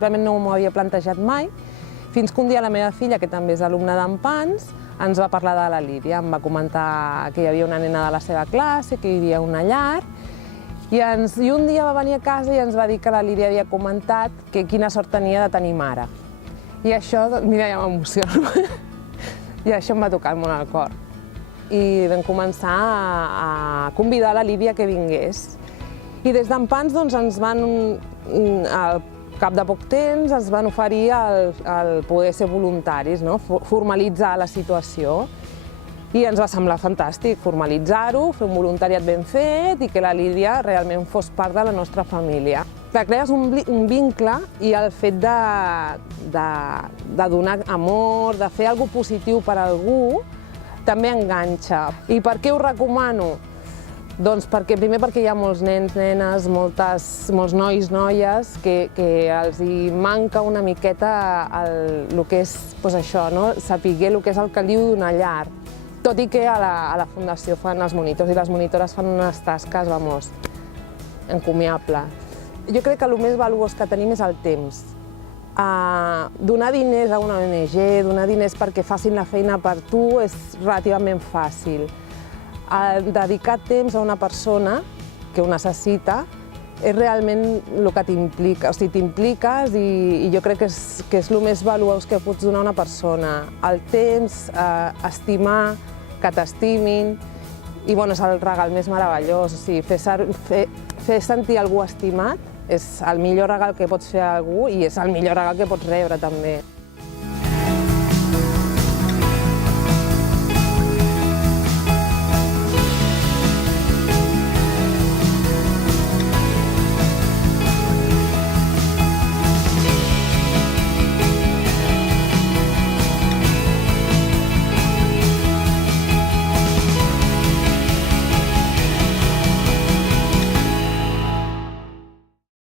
Realment no m'ho havia plantejat mai, fins que un dia la meva filla, que també és alumna d'Empans, ens va parlar de la Lídia. Em va comentar que hi havia una nena de la seva classe, que hi havia una llar, i un dia va venir a casa i ens va dir que la Lídia havia comentat que quina sort tenia de tenir mare. I això, mira, ja m'emociono, i això em va tocar molt al cor. I vam començar a convidar la Lídia que vingués. I des d'Empans ens van, al cap de poc temps, ens van oferir el poder ser voluntaris, formalitzar la situació. I ens va semblar fantàstic formalitzar-ho, fer un voluntariat ben fet i que la Lídia realment fos part de la nostra família. Crees un vincle i el fet de donar amor, de fer alguna cosa positiu per a algú, també enganxa. I per què ho recomano? Doncs primer perquè hi ha molts nens, nenes, molts nois, noies, que els hi manca una miqueta el que és això, saber el que és el caliu d'una llar. Tot i que a la Fundació fan els monitors i les monitores fan unes tasques, encomiables. Jo crec que el més valuós que tenim és el temps. Donar diners a una ONG, donar diners perquè facin la feina per tu és relativament fàcil. Dedicar temps a una persona que ho necessita és realment el que t'implica. O sigui, t'impliques i jo crec que és el més valuós que pots donar a una persona. El temps, estimar, que t'estimin, i és el regal més meravellós. O sigui, fer sentir algú estimat és el millor regal que pots fer a algú i és el millor regal que pots rebre, també.